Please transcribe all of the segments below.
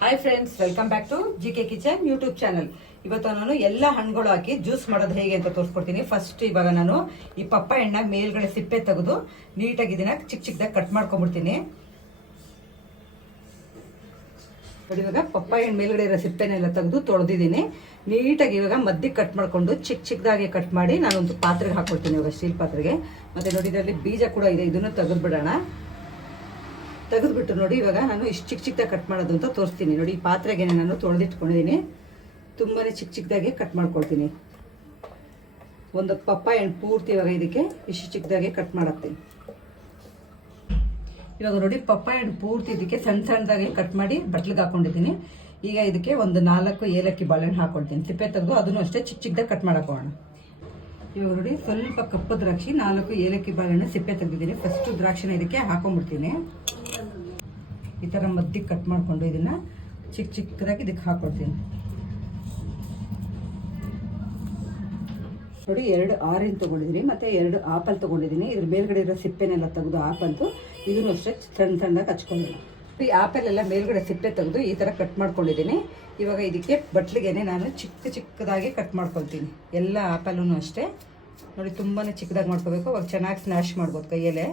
Hi friends welcome back to G K kitchen YouTube channel ಇವತ್ತು ನಾನು ಎಲ್ಲ ಹಣ್ಣುಗಳು ಹಾಕಿ ಜ್ಯೂಸ್ ಮಾಡೋದು ಹೇಗೆ ಅಂತ ತೋರಿಸ್ಕೊಡ್ತೀನಿ. ಫಸ್ಟ್ ಇವಾಗ ನಾನು ಈ ಪಪ್ಪ ಹಣ್ಣ ಮೇಲ್ಗಡೆ ಸಿಪ್ಪೆ ತೆಗೆದು ನೀಟಾಗಿ ಇದನ್ನ ಚಿಕ್ಕ ಚಿಕ್ಕದಾಗಿ ಕಟ್ ಮಾಡ್ಕೊಂಡ್ಬಿಡ್ತೀನಿ. ನೋಡಿ ಇವಾಗ ಪಪ್ಪಾಯ ಮೇಲ್ಗಡೆ ಇರೋ ಸಿಪ್ಪೆನೆಲ್ಲ ತೆಗೆದು ತೊಳೆದಿದ್ದೀನಿ. ನೀಟಾಗಿ ಇವಾಗ ಮದ್ದಿಗೆ ಕಟ್ ಮಾಡಿಕೊಂಡು ಚಿಕ್ಕ ಚಿಕ್ಕದಾಗಿ ಕಟ್ ಮಾಡಿ ನಾನೊಂದು ಪಾತ್ರೆಗೆ ಹಾಕೊಳ್ತೀನಿ ಇವಾಗ ಸ್ಟೀಲ್ ಪಾತ್ರೆಗೆ. ಮತ್ತೆ ನೋಡಿ ಇದರಲ್ಲಿ ಬೀಜ ಕೂಡ ಇದೆ, ಇದನ್ನು ತೆಗೆದ್ಬಿಡೋಣ. ತೆಗೆದ್ಬಿಟ್ಟು ನೋಡಿ, ಇವಾಗ ನಾನು ಇಷ್ಟು ಚಿಕ್ಕ ಚಿಕ್ಕದಾಗಿ ಕಟ್ ಮಾಡೋದು ಅಂತ ತೋರಿಸ್ತೀನಿ. ನೋಡಿ, ಈ ಪಾತ್ರೆಗೆ ನಾನು ತೊಳೆದಿಟ್ಕೊಂಡಿದ್ದೀನಿ ತುಂಬಾ ಚಿಕ್ಕ ಚಿಕ್ಕದಾಗಿ ಕಟ್ ಮಾಡ್ಕೊಳ್ತೀನಿ. ಒಂದು ಪಪ್ಪಾಯ ಹಣ್ಣು ಪೂರ್ತಿ ಇವಾಗ ಇದಕ್ಕೆ ಇಷ್ಟು ಚಿಕ್ಕದಾಗಿ ಕಟ್ ಮಾಡಾಕ್ತೀನಿ ಇವಾಗ ನೋಡಿ, ಪಪ್ಪಾಯ ಹಣ್ಣು ಪೂರ್ತಿ ಇದಕ್ಕೆ ಸಣ್ಣ ಸಣ್ಣದಾಗಿ ಕಟ್ ಮಾಡಿ ಬಟ್ಲಿಗೆ ಹಾಕೊಂಡಿದ್ದೀನಿ. ಈಗ ಇದಕ್ಕೆ ಒಂದು ನಾಲ್ಕು ಏಲಕ್ಕಿ ಬಾಳೆಹಣ್ಣು ಹಾಕೊಳ್ತೀನಿ. ಸಿಪ್ಪೆ ತೆಗೆದು ಅದನ್ನು ಅಷ್ಟೇ ಚಿಕ್ಕ ಚಿಕ್ಕದಾಗಿ ಕಟ್ ಮಾಡೋಕೋಣ ಇವಾಗ ನೋಡಿ, ಸ್ವಲ್ಪ ಕಪ್ಪು ದ್ರಾಕ್ಷಿ, ನಾಲ್ಕು ಏಲಕ್ಕಿ ಬಾಳೆಹಣ್ಣು ಸಿಪ್ಪೆ ತೆಗೆದಿದ್ದೀನಿ. ಫಸ್ಟು ದ್ರಾಕ್ಷಿನ ಇದಕ್ಕೆ ಹಾಕೊಂಡ್ಬಿಡ್ತೀನಿ. ಈ ಥರ ಮದ್ದಿಗೆ ಕಟ್ ಮಾಡಿಕೊಂಡು ಇದನ್ನು ಚಿಕ್ಕ ಚಿಕ್ಕದಾಗಿ ಇದಕ್ಕೆ ಹಾಕ್ಕೊಡ್ತೀನಿ ನೋಡಿ, ಎರಡು ಆರೆಂಜ್ ತೊಗೊಂಡಿದ್ದೀನಿ ಮತ್ತು ಎರಡು ಆಪಲ್ ತೊಗೊಂಡಿದ್ದೀನಿ ಇದ್ರ ಮೇಲ್ಗಡೆ ಇರೋ ಸಿಪ್ಪೆನೆಲ್ಲ ತೆಗೆದು ಆಪಲ್ತು ಇದನ್ನು ಅಷ್ಟೇ ಸಣ್ಣ ಸಣ್ಣದಾಗಿ ಹಚ್ಕೊಂಡಿದ್ದೀನಿ ಈ ಆಪಲ್ ಎಲ್ಲ ಮೇಲ್ಗಡೆ ಸಿಪ್ಪೆ ತೆಗೆದು ಈ ಥರ ಕಟ್ ಮಾಡ್ಕೊಂಡಿದ್ದೀನಿ ಇವಾಗ ಇದಕ್ಕೆ ಬಟ್ಲಿಗೆನೆ ನಾನು ಚಿಕ್ಕ ಚಿಕ್ಕದಾಗಿ ಕಟ್ ಮಾಡ್ಕೊಳ್ತೀನಿ. ಎಲ್ಲ ಆಪಲ್ಲೂ ಅಷ್ಟೇ. ನೋಡಿ ತುಂಬಾ ಚಿಕ್ಕದಾಗಿ ಮಾಡ್ಕೋಬೇಕು. ಅವಾಗ ಚೆನ್ನಾಗಿ ಸ್ನ್ಯಾಶ್ ಮಾಡ್ಬೋದು ಕೈಯಲ್ಲೇ.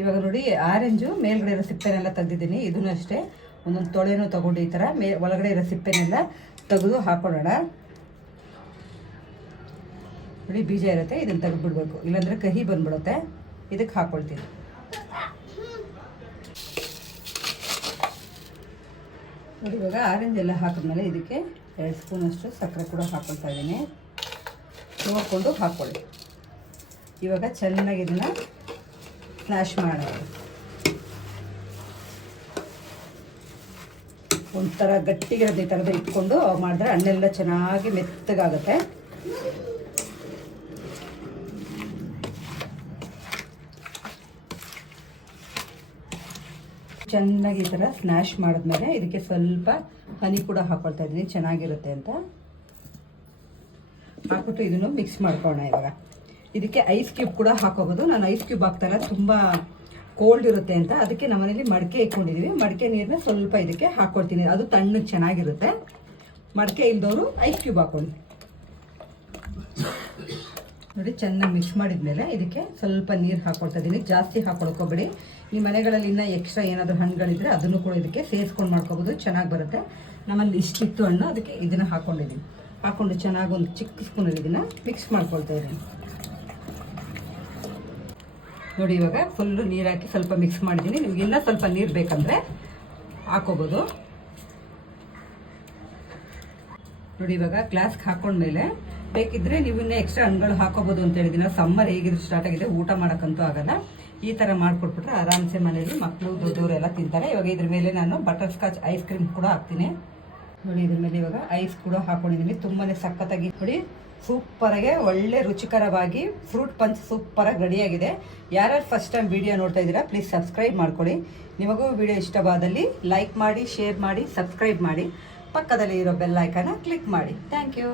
ಇವಾಗ ನೋಡಿ, ಆರೆಂಜು, ಮೇಲ್ಗಡೆ ಇರೋ ಸಿಪ್ಪೆನೆಲ್ಲ ತೆಗ್ದಿದ್ದೀನಿ. ಇದನ್ನು ಅಷ್ಟೇ. ಒಂದೊಂದು ತೊಳೆನೂ ತೊಗೊಂಡು ಈ ಥರ ಮೇ, ಒಳಗಡೆ ಇರೋ ಸಿಪ್ಪೆನೆಲ್ಲ ತೆಗೆದು ಹಾಕೊಳ್ಳೋಣ. ನೋಡಿ, ಬೀಜ ಇರುತ್ತೆ, ಇದನ್ನು ತೆಗೆದ್ಬಿಡ್ಬೇಕು. ಇಲ್ಲಾಂದರೆ ಕಹಿ ಬಂದ್ಬಿಡುತ್ತೆ. ಇದಕ್ಕೆ ಹಾಕ್ಕೊಳ್ತೀನಿ ನೋಡಿ, ಇವಾಗ ಆರೆಂಜ್ ಎಲ್ಲ ಹಾಕಿದ್ಮೇಲೆ ಇದಕ್ಕೆ ಎರಡು ಸ್ಪೂನಷ್ಟು ಸಕ್ಕರೆ ಕೂಡ ಹಾಕ್ಕೊಳ್ತಾ ಇದ್ದೀನಿ. ನೋಡಿಕೊಂಡು ಹಾಕ್ಕೊಳ್ಳಿ ಇವಾಗ ಚೆನ್ನಾಗಿ ಇದನ್ನು ಸ್ಮ್ಯಾಶ್ ಮಾಡೋದು. ಒಂಥರ ಗಟ್ಟಿಗಿರೋದು ಈ ಥರದ ಇಟ್ಕೊಂಡು ಮಾಡಿದ್ರೆ ಹಣ್ಣೆಲ್ಲ ಚೆನ್ನಾಗಿ ಮೆತ್ತಗಾಗುತ್ತೆ. ಚೆನ್ನಾಗಿ ಈ ಥರ ಸ್ನ್ಯಾಶ್ ಮಾಡಿದ್ಮೇಲೆ ಇದಕ್ಕೆ ಸ್ವಲ್ಪ ಹನಿ ಕೂಡ ಹಾಕೊಳ್ತಾ ಇದ್ದೀನಿ. ಚೆನ್ನಾಗಿರುತ್ತೆ ಅಂತ. ಹಾಕ್ಬಿಟ್ಟು ಇದನ್ನು ಮಿಕ್ಸ್ ಮಾಡ್ಕೊಳ್ಳೋಣ ಇವಾಗ. ಇದಕ್ಕೆ ಐಸ್ ಕ್ಯೂಬ್ ಕೂಡ ಹಾಕೋಬೋದು. ನಾನು ಐಸ್ ಕ್ಯೂಬ್ ಹಾಕ್ತಾರೆ ತುಂಬ ಕೋಲ್ಡ್ ಇರುತ್ತೆ ಅಂತ. ಅದಕ್ಕೆ ನಮ್ಮನೇಲಿ ಮಡಿಕೆ ಇಟ್ಕೊಂಡಿದ್ದೀವಿ ಮಡಿಕೆ ನೀರನ್ನ ಸ್ವಲ್ಪ ಇದಕ್ಕೆ ಹಾಕ್ಕೊಳ್ತೀನಿ ಅದು ತಣ್ಣಗೆ ಚೆನ್ನಾಗಿರುತ್ತೆ. ಮಡಕೆ ಇಲ್ದವರು ಐಸ್ ಕ್ಯೂಬ್ ಹಾಕೊಂಡು ನೋಡಿ, ಚೆನ್ನಾಗಿ ಮಿಕ್ಸ್ ಮಾಡಿದ್ಮೇಲೆ ಇದಕ್ಕೆ ಸ್ವಲ್ಪ ನೀರು ಹಾಕೊಳ್ತಾ ಇದ್ದೀನಿ ಜಾಸ್ತಿ ಹಾಕೊಳ್ಕೋಬೇಡಿ. ನಿಮ್ಮ ಮನೆಗಳಲ್ಲಿ ಇನ್ನೂ ಎಕ್ಸ್ಟ್ರಾ ಏನಾದರೂ ಹಣ್ಣುಗಳಿದ್ರೆ ಅದನ್ನು ಕೂಡ ಇದಕ್ಕೆ ಸೇರಿಸ್ಕೊಂಡು ಮಾಡ್ಕೋಬೋದು. ಚೆನ್ನಾಗಿ ಬರುತ್ತೆ. ನಮ್ಮಲ್ಲಿ ಇಷ್ಟಿತ್ತು ಹಣ್ಣು, ಅದಕ್ಕೆ ಇದನ್ನು ಹಾಕ್ಕೊಂಡಿದ್ದೀನಿ ಹಾಕ್ಕೊಂಡು ಚೆನ್ನಾಗಿ ಒಂದು ಚಿಕ್ಕ ಸ್ಪೂನಲ್ಲಿ ಇದನ್ನು ಮಿಕ್ಸ್ ಮಾಡ್ಕೊಳ್ತಾ ಇದ್ದೀನಿ ನೋಡಿ ಇವಾಗ ಫುಲ್ಲು ನೀರು ಹಾಕಿ ಸ್ವಲ್ಪ ಮಿಕ್ಸ್ ಮಾಡಿದ್ದೀನಿ. ನಿಮ್ಗೆ ಇನ್ನೂ ಸ್ವಲ್ಪ ನೀರು ಬೇಕಂದರೆ ಹಾಕೋಬೋದು. ನೋಡಿ ಇವಾಗ ಗ್ಲಾಸ್ಗೆ ಹಾಕೊಂಡ್ಮೇಲೆ ಬೇಕಿದ್ರೆ ನೀವು ಇನ್ನೂ ಎಕ್ಸ್ಟ್ರಾ ಹಣ್ಣುಗಳು ಹಾಕೋಬೋದು ಅಂತ ಹೇಳಿದಿನ. ಸಮ್ಮರ್ ಹೇಗಿದ್ರು ಸ್ಟಾರ್ಟ್ ಆಗಿದೆ, ಊಟ ಮಾಡೋಕ್ಕಂತೂ ಆಗಲ್ಲ. ಈ ಥರ ಮಾಡಿಕೊಟ್ಬಿಟ್ರೆ ಆರಾಮ್ಸೆ ಮನೇಲಿ ಮಕ್ಕಳು ದೊಡ್ಡವರು ಎಲ್ಲ ತಿಂತಾರೆ. ಇವಾಗ ಇದ್ರ ಮೇಲೆ ನಾನು ಬಟರ್ ಸ್ಕಾಚ್ ಐಸ್ ಕ್ರೀಮ್ ಕೂಡ ಹಾಕ್ತೀನಿ. ನೋಡಿ ಇದ್ರ ಮೇಲೆ ಇವಾಗ ಐಸ್ ಕೂಡ ಹಾಕೊಂಡಿದ್ದೀನಿ ತುಂಬಾನೇ ಸಖತ್ತಾಗಿ ನೋಡಿ ಸೂಪರಾಗೆ ಒಳ್ಳೆ ರುಚಿಕರವಾಗಿ ಫ್ರೂಟ್ ಪಂಚ್ ಸೂಪರಾಗಿ ರೆಡಿಯಾಗಿದೆ ಯಾರ್ಯಾರು ಫಸ್ಟ್ ಟೈಮ್ ವಿಡಿಯೋ ನೋಡ್ತಾ ಇದ್ದೀರಾ ಪ್ಲೀಸ್ ಸಬ್ಸ್ಕ್ರೈಬ್ ಮಾಡ್ಕೊಳ್ಳಿ. ನಿಮಗೂ ವಿಡಿಯೋ ಇಷ್ಟವಾದಲ್ಲಿ ಲೈಕ್ ಮಾಡಿ ಶೇರ್ ಮಾಡಿ ಸಬ್ಸ್ಕ್ರೈಬ್ ಮಾಡಿ. ಪಕ್ಕದಲ್ಲಿ ಇರೋ ಬೆಲ್ ಐಕನ್ನ ಕ್ಲಿಕ್ ಮಾಡಿ. Thank you